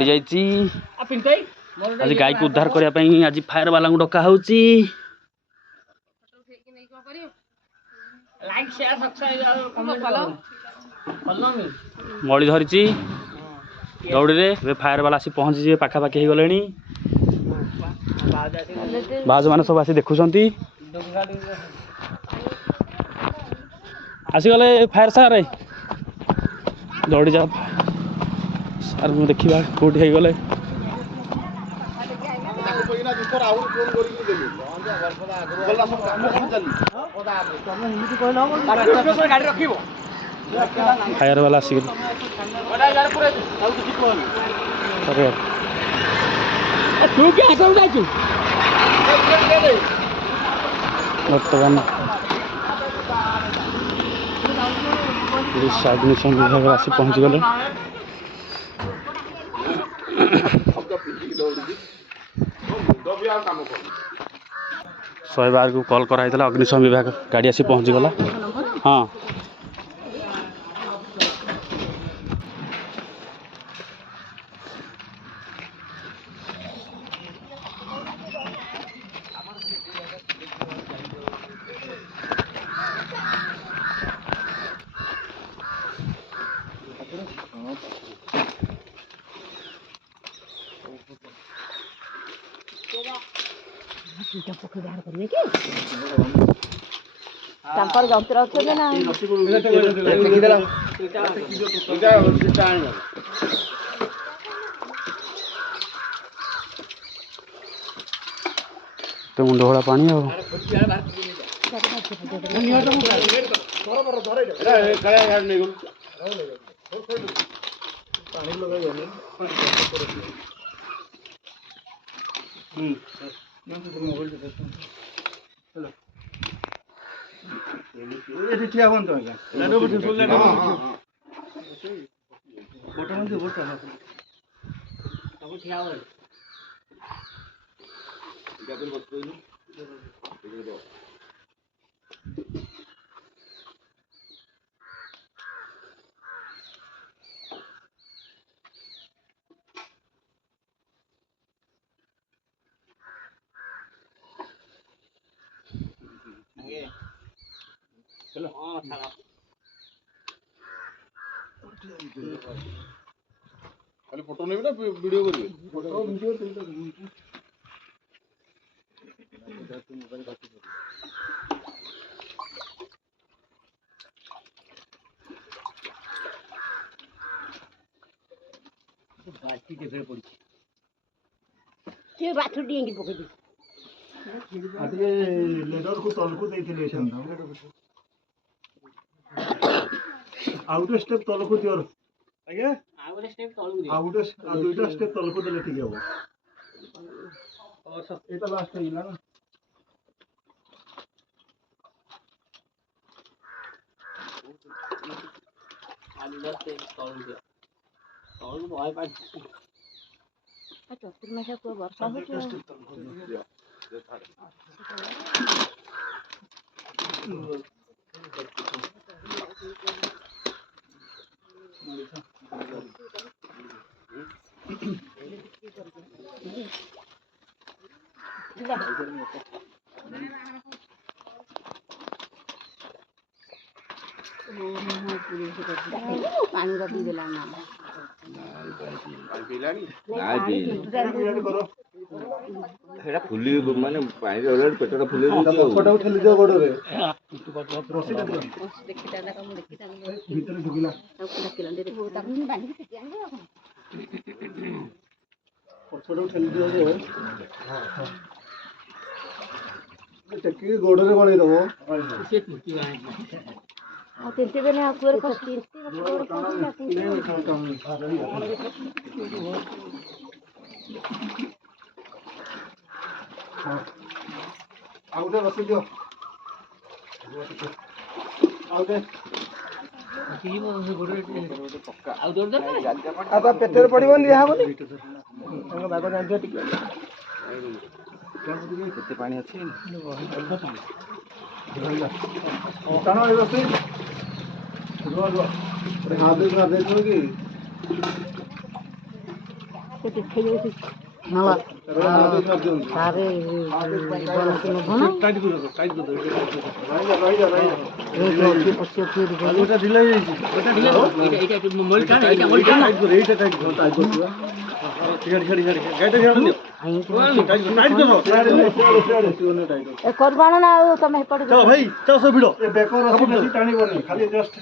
पड़ जाइए। आज गाई को उद्धार करने आज फायर वाला डका हो मड़ी धरी दौड़ी रे फायर वाला आसी पहुँची पाखापाखि हो गले भाज मैंने सब आसी देखुं आसीगले फायर सार दौड़ी जा सार देखा कौटी हो गले फायर वाला आसिक बर्तमान अग्निशम विभाग आसी पहुँची गले 112 को कॉल कराई अग्निशम विभाग गाड़ी आसी पहुँची गला। हाँ तांपर जंत्र अच्छे ना तो मुंड भरा पानी खाली फोटो नहीं ना वीडियो करिए फोटो वीडियो बाल्टी के फेर पड़ी के बाथू डिंगी पके दी आटे लेडर को तल को देथिले छन आउट स्टेप तल को दियो आगे आउट स्टेप तल को दियो आउट दुईटा स्टेप तल को देले ठीक हो और सब एटा लास्ट हिला ना आलू से तल दियो तल भय पा चतुर मास को वर्षा हो पानी रखी देला ना हेडा फुली माने पानी ऑलरेडी पेटरा फुली फोटो उठेली दियो गोडो रे रसी देखि ताला कम देखि ताला भीतर ढुकिला सब किलो दे वो ताकू बांधी के आने फोटो उठेली दियो रे हां टक्की गोडो रे बळै दबो से टुटी बाय आ तिनते बने आकुर को तिनते गोड़ को ना आउटे बस दियो आउटे पक्का आउ जोर दे आ पेटर पड़िबन दिया हबो अंग बाग जान दियो टिके केते पानी अछि काना ए बस रो रो हाथ दे की টাইট করে দাও টাইট করে দাও ওটা ঢিলা হয়ে গেছে ওটা ঢিলা এটা একটু মোল টান এটা টাইট করে এইটা টাইট করে টাইট করে গাড়ি গাড়ি গাড়ি গাড়িটা গাড়ি দিও টাইট করো করবানো না ଆଉ ତମେ ହେପଟେ চলো ভাই চলো সব ভিড় এ বেকর আছে টানি বনি খালি জাস্ট